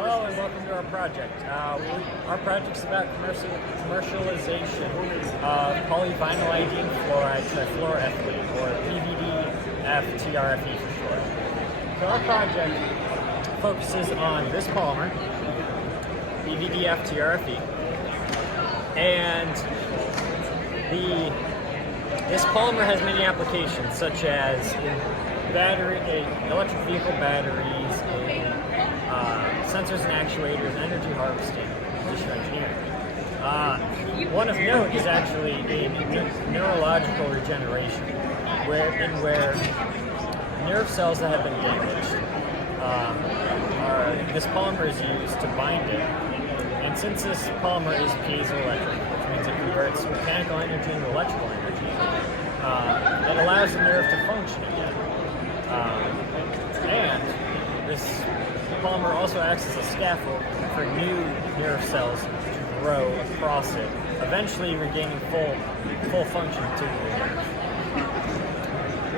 Hello and welcome to our project. Our project's about commercialization of polyvinylidene fluoride trifluoroethylene, or PVD-FTRFE for short. So our project focuses on this polymer, PVD-FTRFE, and this polymer has many applications, such as in electric vehicle batteries, in sensors and actuators, energy harvesting, additional engineering. One of note is actually in neurological regeneration, where nerve cells that have been damaged, this polymer is used to bind it. And since this polymer is piezoelectric, which means it converts mechanical energy into electrical energy, it allows the nerve to function again. And this polymer also acts as a scaffold for new nerve cells to grow across it, eventually regaining full function to the nerve.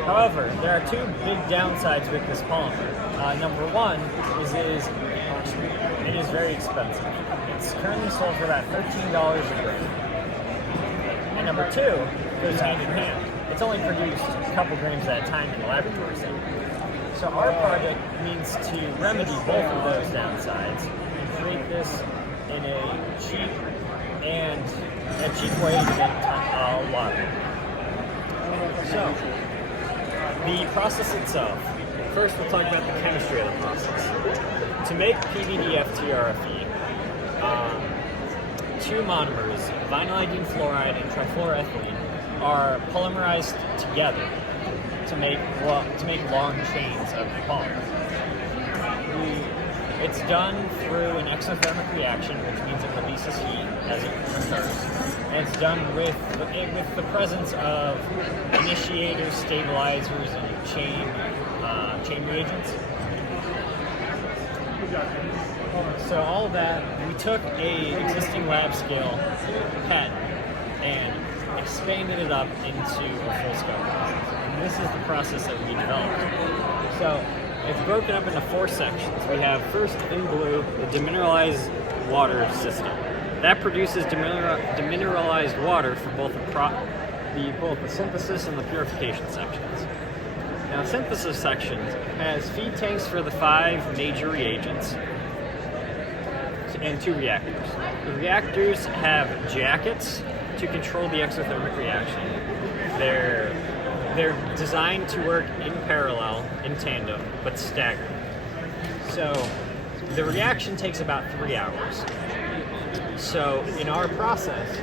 However, there are two big downsides with this polymer. Number one is it is very expensive. It's currently sold for about $13 a gram. And number two goes hand in hand. It's only produced a couple grams at a time in the laboratory setting. So our project means to remedy both of those downsides and create this in a cheap way to get water. So the process itself. First, we'll talk about the chemistry of the process. To make PVD-FTRFE, two monomers, vinylidene fluoride and trifluoroethylene, are polymerized together to make long chains of polymer. It's done through an exothermic reaction, which means it releases heat as it occurs. And it's done with the presence of initiators, stabilizers, and chain reagents. So all that, we took a existing lab scale PET and expanded it up into a full scale process. And this is the process that we developed. So it's broken up into four sections. We have first in blue the demineralized water system. That produces demineralized water for both the synthesis and the purification sections. Now, the synthesis section has feed tanks for the 5 major reagents and 2 reactors. The reactors have jackets to control the exothermic reaction. They're designed to work in parallel, in tandem, but staggered. So the reaction takes about 3 hours. So in our process,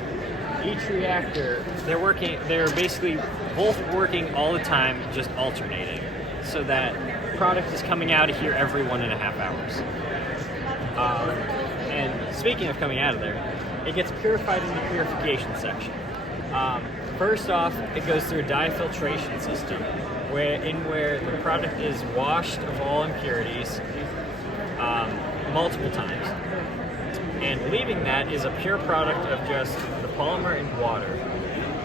each reactor, they're basically both working all the time, just alternating, so that product is coming out of here every 1.5 hours. And speaking of coming out of there, it gets purified in the purification section. First off, it goes through a diafiltration system where the product is washed of all impurities multiple times. And leaving that is a pure product of just the polymer and water.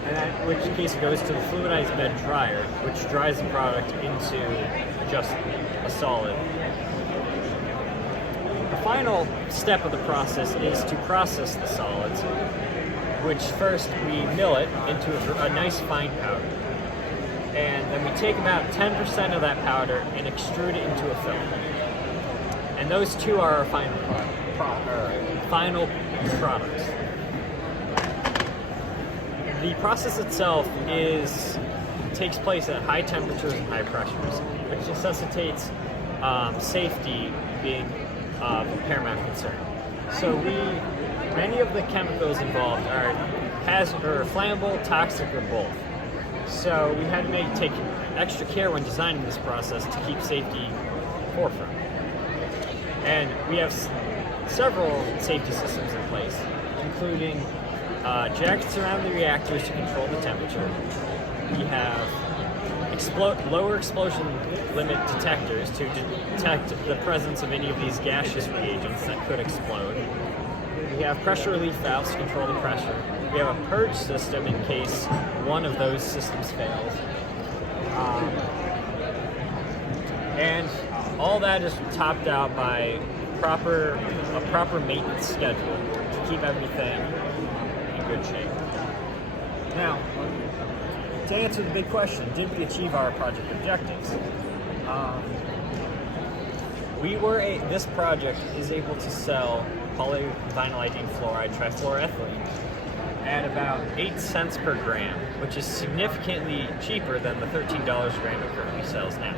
And in which case it goes to the fluidized bed dryer, which dries the product into just a solid. The final step of the process is to process the solids, which first we mill it into a nice fine powder. And then we take about 10% of that powder and extrude it into a film. And those two are our final products. The process itself takes place at high temperatures and high pressures, which necessitates safety being of paramount concern. So many of the chemicals involved are flammable, toxic, or both. So we had to take extra care when designing this process to keep safety forefront. And we have several safety systems in place, including jackets around the reactors to control the temperature. We have lower explosion limit detectors to detect the presence of any of these gaseous reagents that could explode. We have pressure relief valves to control the pressure. We have a purge system in case one of those systems fails. And all that is topped out by proper maintenance schedule to keep everything in good shape. Now, to answer the big question, did we achieve our project objectives? This project is able to sell polyvinylidene fluoride trifluoroethylene at about 8 cents per gram, which is significantly cheaper than the $13 a gram it currently sells now.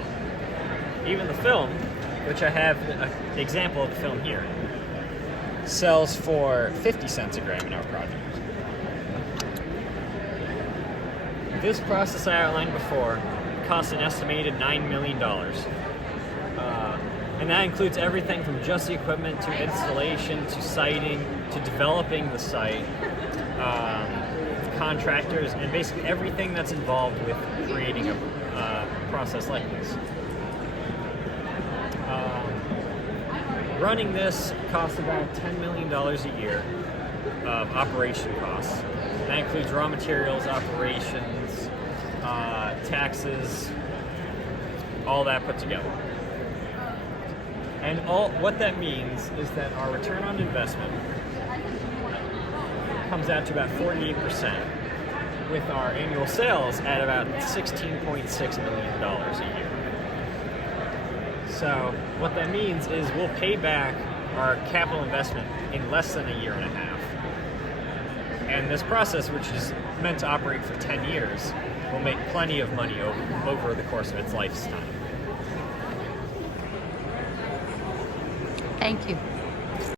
Even the film, which I have an example of the film here, sells for 50 cents a gram in our project. This process I outlined before costs an estimated $9 million. And that includes everything from just the equipment to installation to siting to developing the site, contractors, and basically everything that's involved with creating a process like this. Running this costs about $10 million a year of operation costs. That includes raw materials, operations, taxes, all that put together. And what that means is that our return on investment comes out to about 48%, with our annual sales at about $16.6 million a year. So what that means is we'll pay back our capital investment in less than a year and a half. And this process, which is meant to operate for 10 years, will make plenty of money over the course of its lifetime. Thank you.